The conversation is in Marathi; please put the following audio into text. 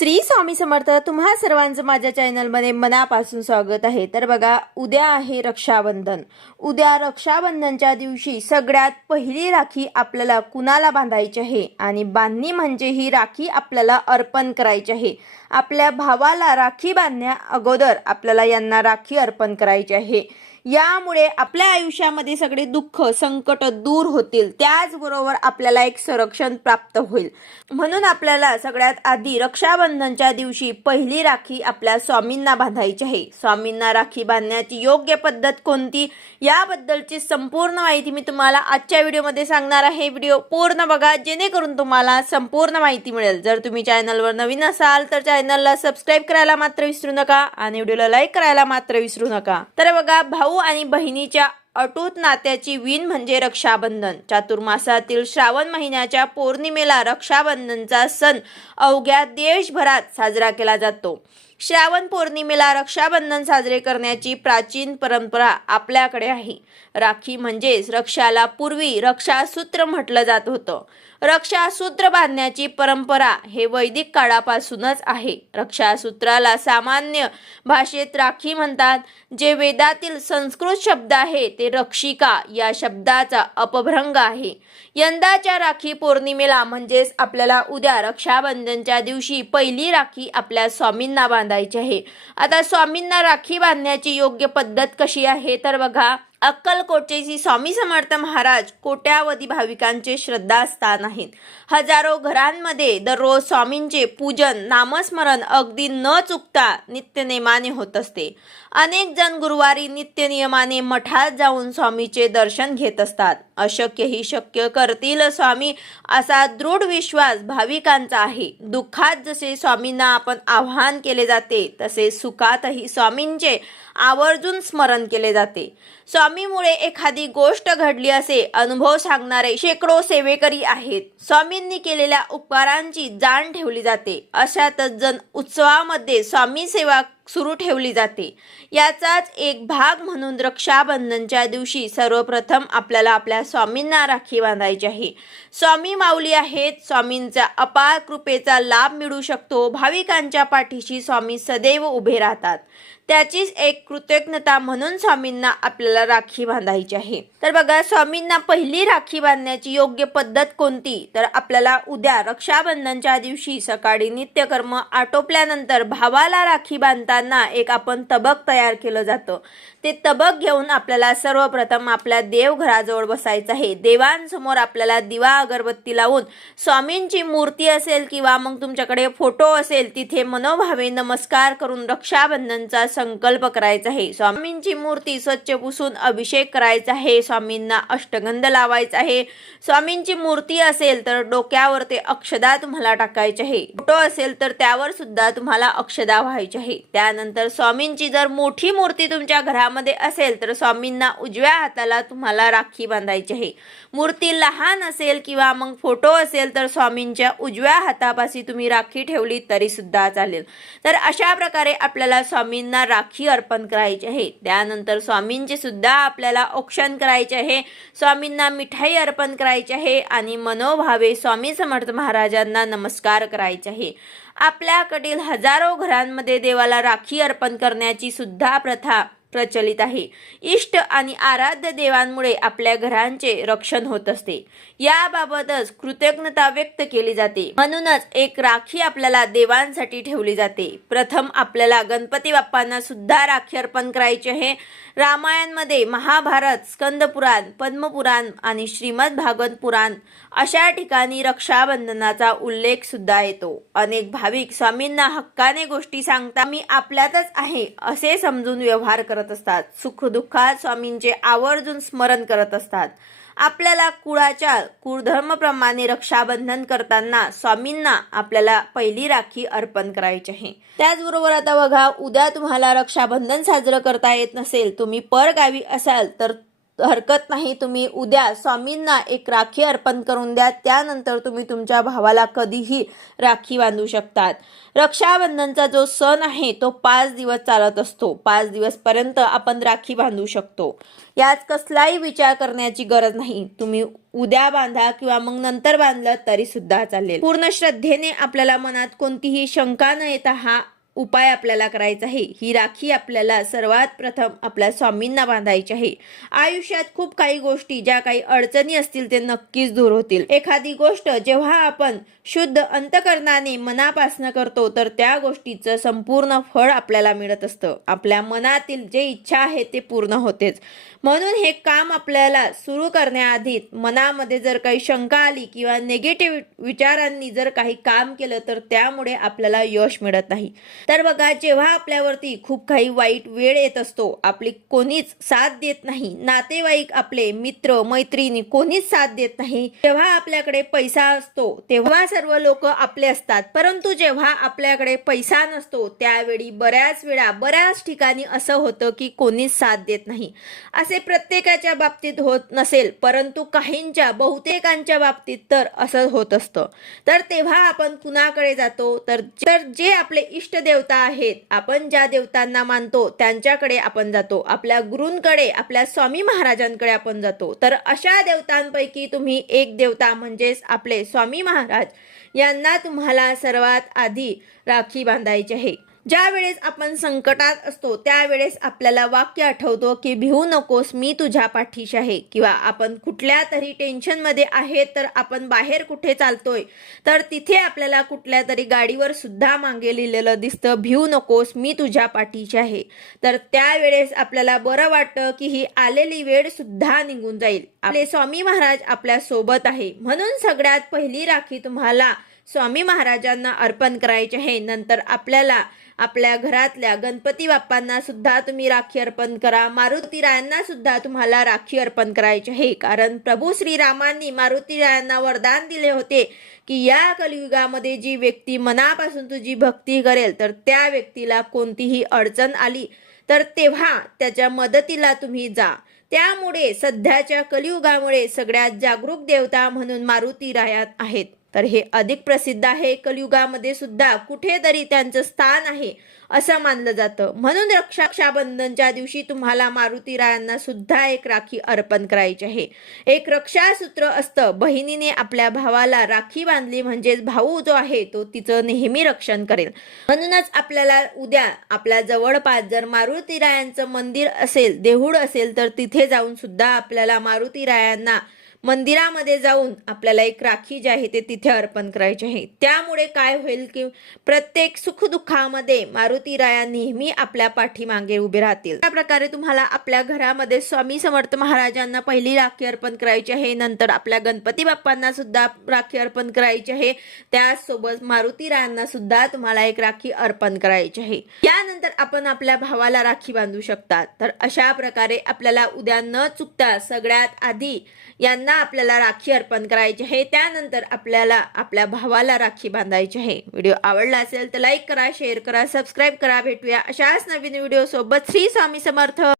श्री स्वामी समर्थ तुम्हा सर्वांचं माझ्या चॅनलमध्ये मनापासून स्वागत आहे. तर बघा उद्या आहे रक्षाबंधन. उद्या रक्षाबंधनच्या दिवशी सगळ्यात पहिली राखी आपल्याला कुणाला बांधायची आहे? आणि बांधणी म्हणजे ही राखी आपल्याला अर्पण करायची आहे. आपल्या भावाला राखी बांधण्या अगोदर आपल्याला यांना राखी अर्पण करायची आहे. यामुळे आपल्या आयुष्यामध्ये सगळे दुःख संकट दूर होतील. त्याचबरोबर आपल्याला एक संरक्षण प्राप्त होईल. म्हणून आपल्याला सगळ्यात आधी रक्षाबंधनच्या दिवशी पहिली राखी आपल्या स्वामींना बांधायची आहे. स्वामींना राखी बांधण्याची योग्य पद्धत कोणती? याबद्दलची संपूर्ण माहिती मी तुम्हाला आजच्या व्हिडिओमध्ये सांगणार आहे. व्हिडिओ पूर्ण बघा जेणेकरून तुम्हाला संपूर्ण माहिती मिळेल. जर तुम्ही चॅनलवर नवीन असाल तर चॅनलला सबस्क्राईब करायला मात्र विसरू नका आणि व्हिडिओला लाईक करायला मात्र विसरू नका. तर बघा भाऊ आणि बहिणीच्या अटूट नात्याची विण म्हणजे रक्षाबंधन. चातुर्मासातील श्रावण महिन्याच्या पौर्णिमेला रक्षाबंधनचा सण अवघ्या देशभरात साजरा केला जातो. श्रावण पौर्णिमेला रक्षाबंधन साजरे करण्याची प्राचीन परंपरा आपल्याकडे आहे. राखी म्हणजेच रक्षाला पूर्वी रक्षासूत्र म्हटलं जात होतं. रक्षासूत्र बांधण्याची परंपरा हे वैदिक काळापासूनच आहे. रक्षासूत्राला सामान्य भाषेत राखी म्हणतात. जे वेदातील संस्कृत शब्द आहे ते रक्षिका या शब्दाचा अपभ्रंग आहे. यंदाच्या राखी पौर्णिमेला म्हणजेच आपल्याला उद्या रक्षाबंधनच्या दिवशी पहिली राखी आपल्या स्वामींना बांधायची आहे. आता स्वामींना राखी बांधण्याची योग्य पद्धत कशी आहे? तर बघा अक्कलकोटचे श्री स्वामी समर्थ महाराज कोट्यावधी भाविकांचे श्रद्धास्थान आहेत. हजारो घरांमध्ये दररोज स्वामींचे पूजन नामस्मरण अगदी न चुकता नित्यनेमाने होत असते. अनेक जण गुरुवारी नित्यनियमाने मठात जाऊन स्वामीचे दर्शन घेत असतात. अशक्य ही शक्य करतील स्वामी असा दृढ विश्वास भाविकांचा आहे. दुःखात जसे स्वामींना आपण आव्हान केले जाते तसे सुखातही स्वामींचे आवर्जून स्मरण केले जाते. स्वामीमुळे एखादी गोष्ट घडली असे अनुभव सांगणारे शेकडो सेवेकरी आहेत. स्वामींनी केलेल्या उपकारांची जाण ठेवली जाते. अशातच जण उत्सवामध्ये स्वामी सेवा सुरू ठेवली जाते. याचाच एक भाग म्हणून रक्षाबंधनच्या दिवशी सर्वप्रथम आपल्याला आपल्या स्वामींना राखी बांधायची आहे. स्वामी माऊली आहेत. स्वामींचा अपार कृपेचा लाभ मिळू शकतो. भाविकांच्या पाठीशी स्वामी सदैव उभे राहतात. त्याचीच एक कृतज्ञता म्हणून स्वामींना आपल्याला राखी बांधायची आहे. तर बघा स्वामींना पहिली राखी बांधण्याची योग्य पद्धत कोणती? तर आपल्याला उद्या रक्षाबंधनच्या दिवशी सकाळी नित्यकर्म आटोपल्यानंतर भावाला राखी बांधताना एक आपण तबक तयार केलं जातं. ते तबक घेऊन आपल्याला सर्वप्रथम आपल्या देवघराजवळ बसायचं आहे. देवांसमोर आपल्याला दिवा अगरबत्ती लावून स्वामींची मूर्ती असेल किंवा मग तुमच्याकडे फोटो असेल तिथे मनोभावे नमस्कार करून रक्षाबंधनचा संकल्प करायचा आहे. स्वामींची मूर्ती स्वच्छ पुसून अभिषेक करायचा आहे. स्वामींना अष्टगंध लावायचा आहे. स्वामींची मूर्ती असेल तर डोक्यावर ते अक्षदा तुम्हाला टाकायचे आहे. फोटो असेल तर त्यावर सुद्धा तुम्हाला अक्षदा व्हायची आहे. त्यानंतर स्वामींची जर मोठी मूर्ती तुमच्या घरामध्ये असेल तर स्वामींना उजव्या हाताला तुम्हाला राखी बांधायची आहे. मूर्ती लहान असेल किंवा मग फोटो असेल तर स्वामींच्या उजव्या हातापाशी तुम्ही राखी ठेवली तरी सुद्धा चालेल. तर अशा प्रकारे आपल्याला स्वामींना राखी अर्पण करायची आहे. त्यानंतर स्वामींचे सुद्धा आपल्याला औक्षण करायचे आहे. स्वामींना मिठाई अर्पण करायची आहे आणि मनोभावे स्वामी समर्थ महाराजांना नमस्कार करायचे आहे. आपल्याकडील हजारो घरांमध्ये देवाला राखी अर्पण करण्याची सुद्धा प्रथा प्रचलित आहे. इष्ट आणि आराध्य देवांमुळे आपल्या घरांचे रक्षण होत असते. याबाबतच कृतज्ञता व्यक्त केली जाते. म्हणूनच एक राखी आपल्याला देवांसाठी ठेवली जाते. प्रथम आपल्याला गणपती बाप्पांना सुद्धा राखी अर्पण करायची आहे. रामायणमध्ये महाभारत स्कंदपुराण पद्मपुराण आणि श्रीमद भागवत पुराण अशा ठिकाणी रक्षाबंधनाचा उल्लेख सुद्धा येतो. अनेक भाविक स्वामींना हक्काने गोष्टी सांगता मी आपल्यातच आहे असे समजून व्यवहार करत असतात. सुखदुःखात स्वामींचे आवर्जून स्मरण करत असतात. आपल्याला कुळाच्या कुळधर्मप्रमाणे रक्षाबंधन करताना स्वामींना आपल्याला पहिली राखी अर्पण करायची आहे. त्याचबरोबर आता बघा उद्या तुम्हाला रक्षाबंधन साजरं करता येत नसेल तुम्ही परगावी असाल तर हरकत नाही. तुम्ही उद्या स्वामींना एक राखी अर्पण करून द्या. त्यानंतर तुम्ही तुमच्या भावाला कधीही राखी बांधू शकतात. रक्षाबंधनचा जो सण आहे तो पाच दिवस चालत असतो. पाच दिवसपर्यंत आपण राखी बांधू शकतो. यात कसलाही विचार करण्याची गरज नाही. तुम्ही उद्या बांधा किंवा मग नंतर बांधलं तरी सुद्धा चालेल. पूर्ण श्रद्धेने आपल्याला मनात कोणतीही शंका न येता हा उपाय आपल्याला करायचा आहे. ही राखी आपल्याला सर्वात प्रथम आपल्या स्वामींना बांधायची आहे. आयुष्यात खूप काही गोष्टी ज्या काही अडचणी असतील ते नक्कीच दूर होतील. एखादी गोष्ट जेव्हा आपण शुद्ध अंतकरणाने मनापासनं करतो तर त्या गोष्टीचं संपूर्ण फळ आपल्याला मिळत असतं. आपल्या मनातील जे इच्छा आहे ते पूर्ण होतेच. म्हणून हे काम आपल्याला सुरू करण्याआधी मनामध्ये जर काही शंका आली किंवा निगेटिव्ह विचारांनी जर काही काम केलं तर त्यामुळे आपल्याला यश मिळत नाही. तर बघा जेव्हा आपल्यावरती खूप काही वाईट वेळ येत असतो आपली कोणीच साथ देत नाही नातेवाईक आपले मित्र मैत्रिणी कोणीच साथ देत नाही तेव्हा आपल्याकडे पैसा असतो तेव्हा सर्व लोक आपले असतात. परंतु जेव्हा आपल्याकडे पैसा नसतो त्यावेळी बऱ्याच वेळा बऱ्याच ठिकाणी असं होतं की कोणीच साथ देत नाही. असे प्रत्येकाच्या बाबतीत होत नसेल परंतु काहींच्या बहुतेकांच्या बाबतीत तर असं होत असतं. तर तेव्हा आपण कुणाकडे जातो? तर जे आपले देवता आहेत. आपण ज्या देवतांना मानतो त्यांच्याकडे आपण जातो. आपल्या गुरूंकडे आपल्या स्वामी महाराजांकडे आपण जातो. तर अशा देवतांपैकी तुम्ही एक देवता म्हणजेच आपले स्वामी महाराज. यांना तुम्हाला सर्वात आधी राखी बांधायची आहे. ज्या वेळेस आपण संकटात असतो त्यावेळेस आपल्याला वाक्य आठवतो की भिवू नकोस मी तुझ्या पाठीशी आहे. किंवा आपण कुठल्या तरी टेन्शनमध्ये आहे तर आपण बाहेर कुठे चालतोय? तर तिथे आपल्याला कुठल्या तरी गाडीवर सुद्धा मागे लिहिलेलं दिसतं भिवू नकोस मी तुझ्या पाठीशी आहे. तर त्यावेळेस आपल्याला बरं वाटतं की ही आलेली वेळ सुद्धा निघून जाईल. आपले स्वामी महाराज आपल्यासोबत आहे. म्हणून सगळ्यात पहिली राखी तुम्हाला स्वामी महाराजांना अर्पण करायची आहे. नंतर आपल्याला आपल्या घरातल्या गणपती बाप्पांना सुद्धा तुम्ही राखी अर्पण करा. मारुती रायांना सुद्धा तुम्हाला राखी अर्पण करायची आहे. कारण प्रभू श्रीरामांनी मारुती रायांना वरदान दिले होते की या कलियुगामध्ये जी व्यक्ती मनापासून तुझी भक्ती करेल तर त्या व्यक्तीला कोणतीही अडचण आली तर तेव्हा त्याच्या मदतीला तुम्ही जा. त्यामुळे सध्याच्या कलियुगामुळे सगळ्यात जागरूक देवता म्हणून मारुती रायात आहेत. तर हे अधिक प्रसिद्ध आहे कलियुगामध्ये सुद्धा. कुठेतरी त्यांचं स्थान आहे असं मानलं जातं. म्हणून रक्षाबंधनच्या दिवशी तुम्हाला मारुती रायांना सुद्धा एक राखी अर्पण करायची आहे. एक रक्षासूत्र असतं. बहिणीने आपल्या भावाला राखी बांधली म्हणजेच भाऊ जो आहे तो तिचं नेहमी रक्षण करेल. म्हणूनच आपल्याला उद्या आपल्या जवळपास जर मारुती रायांचं मंदिर असेल देहूळ असेल तर तिथे जाऊन सुद्धा आपल्याला मारुती रायांना मंदिरामध्ये जाऊन आपल्याला एक राखी जी आहे ते तिथे अर्पण करायची आहे. त्यामुळे काय होईल की प्रत्येक सुखदुःखामध्ये मारुती राया नेहमी आपल्या पाठीमागे उभे राहतील. त्या प्रकारे तुम्हाला आपल्या घरामध्ये स्वामी समर्थ महाराजांना पहिली राखी अर्पण करायची आहे. नंतर आपल्या गणपती बाप्पांना सुद्धा राखी अर्पण करायची आहे. त्यासोबत मारुती रायांना सुद्धा तुम्हाला एक राखी अर्पण करायची आहे. यानंतर आपण आपल्या भावाला राखी बांधू शकतात तर अशा प्रकारे आपल्याला उद्या न चुकता सगळ्यात आधी यांना आपल्याला राखी अर्पण करायची आहे त्यानंतर आपल्याला आपल्या भावाला राखी बांधायची आहे. व्हिडिओ आवडला असेल तर लाईक करा शेअर करा सबस्क्राईब करा. भेटूया अशाच नवीन व्हिडिओ सोबत. श्री स्वामी समर्थ.